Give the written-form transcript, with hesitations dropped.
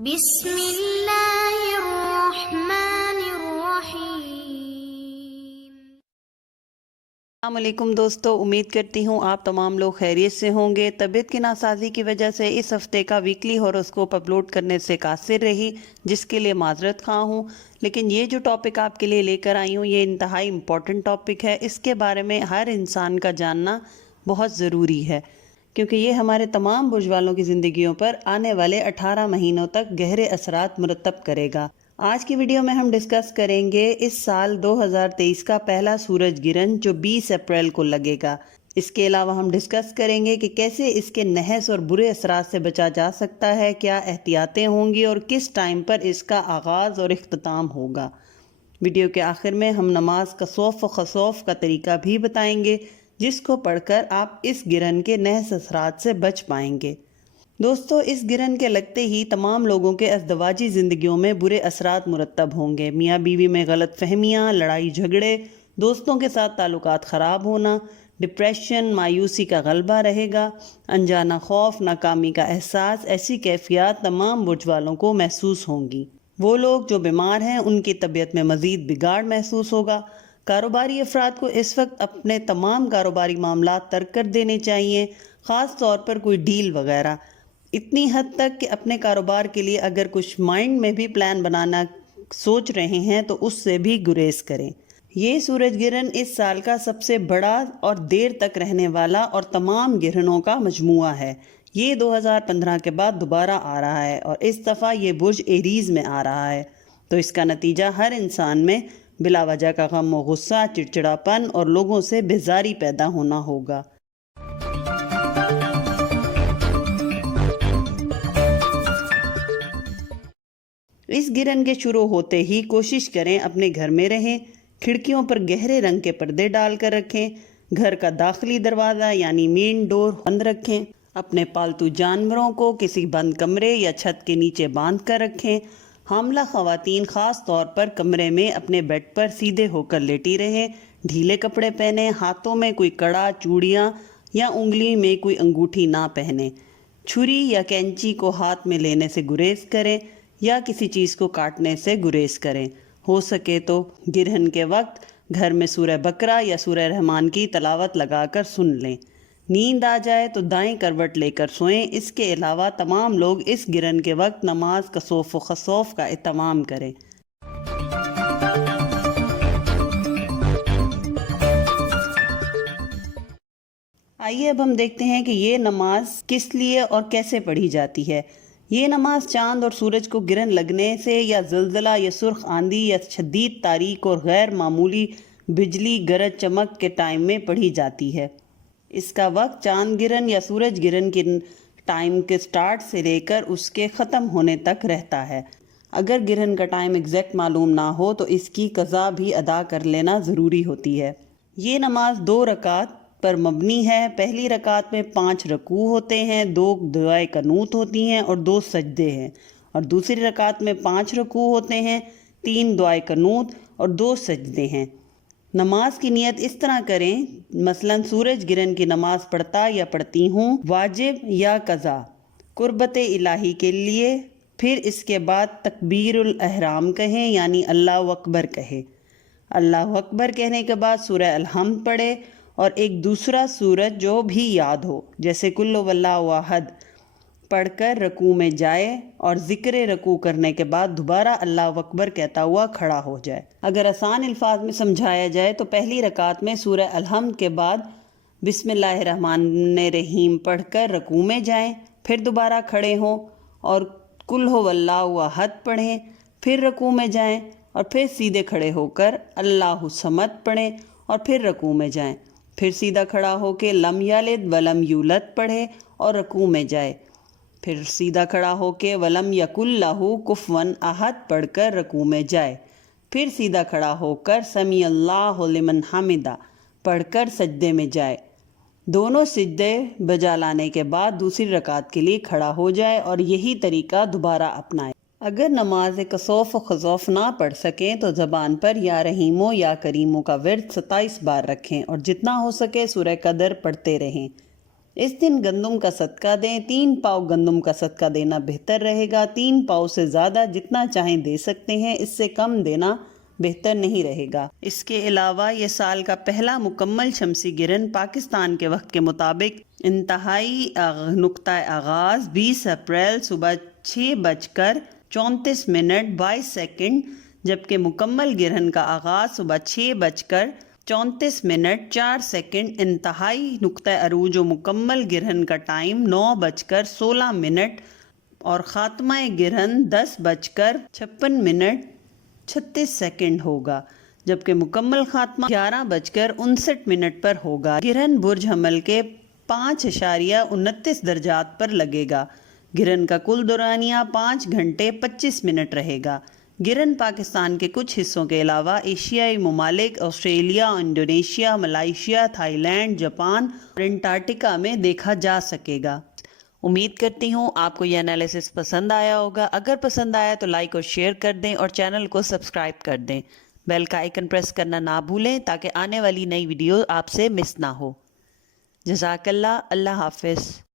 بسم اللہ الرحمن الرحیم۔ السلام علیکم دوستو، امید کرتی ہوں آپ تمام لوگ خیریت سے ہوں گے۔ طبیعت کی ناسازی کی وجہ سے اس ہفتے کا ویکلی ہاروسکوپ اپلوڈ کرنے سے قاصر رہی، جس کے لیے معذرت خواہ ہوں۔ لیکن یہ جو ٹاپک آپ کے لیے لے کر آئی ہوں یہ انتہائی امپورٹنٹ ٹاپک ہے۔ اس کے بارے میں ہر انسان کا جاننا بہت ضروری ہے، کیونکہ یہ ہمارے تمام برج والوں کی زندگیوں پر آنے والے 18 مہینوں تک گہرے اثرات مرتب کرے گا۔ آج کی ویڈیو میں ہم ڈسکس کریں گے اس سال 2023 کا پہلا سورج گرہن جو 20 اپریل کو لگے گا۔ اس کے علاوہ ہم ڈسکس کریں گے کہ کیسے اس کے نحس اور برے اثرات سے بچا جا سکتا ہے، کیا احتیاطیں ہوں گی اور کس ٹائم پر اس کا آغاز اور اختتام ہوگا۔ ویڈیو کے آخر میں ہم نماز کسوف و خسوف کا طریقہ بھی بتائیں گے، جس کو پڑھ کر آپ اس گرہن کے نحس اثرات سے بچ پائیں گے۔ دوستو، اس گرہن کے لگتے ہی تمام لوگوں کے ازدواجی زندگیوں میں برے اثرات مرتب ہوں گے۔ میاں بیوی میں غلط فہمیاں، لڑائی جھگڑے، دوستوں کے ساتھ تعلقات خراب ہونا، ڈپریشن، مایوسی کا غلبہ رہے گا، انجانہ خوف، ناکامی کا احساس، ایسی کیفیات تمام برج والوں کو محسوس ہوں گی۔ وہ لوگ جو بیمار ہیں ان کی طبیعت میں مزید بگاڑ محسوس ہوگا۔ کاروباری افراد کو اس وقت اپنے تمام کاروباری معاملات ترک کر دینے چاہیے، خاص طور پر کوئی ڈیل وغیرہ، اتنی حد تک کہ اپنے کاروبار کے لیے اگر کچھ مائنڈ میں بھی پلان بنانا سوچ رہے ہیں تو اس سے بھی گریز کریں۔ یہ سورج گرہن اس سال کا سب سے بڑا اور دیر تک رہنے والا اور تمام گرہنوں کا مجموعہ ہے۔ یہ 2015 کے بعد دوبارہ آ رہا ہے اور اس دفعہ یہ برج ایریز میں آ رہا ہے، تو اس کا نتیجہ ہر انسان میں بلا وجہ کا غم و غصہ، چڑچڑاپن اور لوگوں سے بیزاری پیدا ہونا ہوگا۔ اس گرہن کے شروع ہوتے ہی کوشش کریں اپنے گھر میں رہیں، کھڑکیوں پر گہرے رنگ کے پردے ڈال کر رکھیں، گھر کا داخلی دروازہ یعنی مین ڈور بند رکھیں، اپنے پالتو جانوروں کو کسی بند کمرے یا چھت کے نیچے باندھ کر رکھیں۔ حاملہ خواتین خاص طور پر کمرے میں اپنے بیڈ پر سیدھے ہو کر لیٹی رہیں، ڈھیلے کپڑے پہنیں، ہاتھوں میں کوئی کڑا، چوڑیاں یا انگلی میں کوئی انگوٹھی نہ پہنیں، چھری یا کینچی کو ہاتھ میں لینے سے گریز کریں یا کسی چیز کو کاٹنے سے گریز کریں۔ ہو سکے تو گرہن کے وقت گھر میں سورہ بقرہ یا سورہ رحمان کی تلاوت لگا کر سن لیں۔ نیند آ جائے تو دائیں کروٹ لے کر سوئیں۔ اس کے علاوہ تمام لوگ اس گرہن کے وقت نماز کسوف و خسوف کا اہتمام کریں۔ آئیے اب ہم دیکھتے ہیں کہ یہ نماز کس لیے اور کیسے پڑھی جاتی ہے۔ یہ نماز چاند اور سورج کو گرہن لگنے سے یا زلزلہ یا سرخ آندھی یا شدید تاریک اور غیر معمولی بجلی گرج چمک کے ٹائم میں پڑھی جاتی ہے۔ اس کا وقت چاند گرہن یا سورج گرہن کے ٹائم کے سٹارٹ سے لے کر اس کے ختم ہونے تک رہتا ہے۔ اگر گرہن کا ٹائم ایگزیکٹ معلوم نہ ہو تو اس کی قضا بھی ادا کر لینا ضروری ہوتی ہے۔ یہ نماز 2 رکعات پر مبنی ہے۔ پہلی رکعت میں 5 رکوع ہوتے ہیں، 2 دعائے قنوت ہوتی ہیں اور 2 سجدے ہیں، اور دوسری رکعت میں 5 رکوع ہوتے ہیں، 3 دعائے قنوت اور 2 سجدے ہیں۔ نماز کی نیت اس طرح کریں، مثلا سورج گرہن کی نماز پڑھتا یا پڑھتی ہوں، واجب یا قضا، قربت الہی کے لیے، پھر اس کے بعد تکبیر الاحرام کہیں یعنی اللہ اکبر کہے۔ اللہ اکبر کہنے کے بعد سورہ الحمد پڑھے اور ایک دوسرا سورج جو بھی یاد ہو جیسے قل هو اللہ احد پڑھ کر رکوع میں جائے اور ذکر رکوع کرنے کے بعد دوبارہ اللہ اکبر کہتا ہوا کھڑا ہو جائے۔ اگر آسان الفاظ میں سمجھایا جائے تو پہلی رکعت میں سورہ الحمد کے بعد بسم اللہ الرحمن الرحیم پڑھ کر رکوع میں جائیں، پھر دوبارہ کھڑے ہوں اور قل هو اللہ احد پڑھیں، پھر رکوع میں جائیں اور پھر سیدھے کھڑے ہو کر اللہ الصمد پڑھیں اور پھر رکوع میں جائیں، پھر سیدھا کھڑا ہو کے لم یلد ولم یولد پڑھے اور رکوع میں جائے، پھر سیدھا کھڑا ہو کے ولم یکن لہ کفوا احد پڑھ کر رکوع میں جائے، پھر سیدھا کھڑا ہو کر سمیع اللہ لمن حمدہ پڑھ کر سجدے میں جائے، دونوں سجدے بجا لانے کے بعد دوسری رکعت کے لیے کھڑا ہو جائے اور یہی طریقہ دوبارہ اپنائے۔ اگر نماز کسوف و خسوف نہ پڑھ سکیں تو زبان پر یا رحیمو یا کریمو کا ورد 27 بار رکھیں اور جتنا ہو سکے سورہ قدر پڑھتے رہیں۔ اس دن گندم کا صدقہ دیں، 3 پاؤ گندم کا صدقہ دینا بہتر رہے گا، 3 پاؤ سے زیادہ جتنا چاہیں دے سکتے ہیں، اس سے کم دینا بہتر نہیں رہے گا۔ اس کے علاوہ یہ سال کا پہلا مکمل شمسی گرہن پاکستان کے وقت کے مطابق انتہائی نقطہ آغاز 20 اپریل صبح 6:34:22 جبکہ مکمل گرہن کا آغاز صبح 6:34:4 انتہائی نقطہ عروج و مکمل گرہن کا ٹائم 9:16 اور خاتمہ گرہن 10:56 ہوگا، جبکہ مکمل خاتمہ 11:59 پر ہوگا۔ گرہن برج حمل کے 5.29 درجات پر لگے گا۔ گرہن کا کل دورانیہ 5 گھنٹے 25 منٹ رہے گا۔ گرہن پاکستان کے کچھ حصوں کے علاوہ ایشیائی ممالک Australia, Indonesia, Malaysia, Thailand, Japan اور انٹارکٹیکا میں دیکھا جا سکے گا۔ امید کرتی ہوں آپ کو یہ انالیسس پسند آیا ہوگا۔ اگر پسند آیا تو لائک اور شیئر کر دیں اور چینل کو سبسکرائب کر دیں۔ بیل کا آئیکن پریس کرنا نہ بھولیں تاکہ آنے والی نئی ویڈیو آپ سے مس نہ ہو۔ جزاک اللہ، اللہ حافظ۔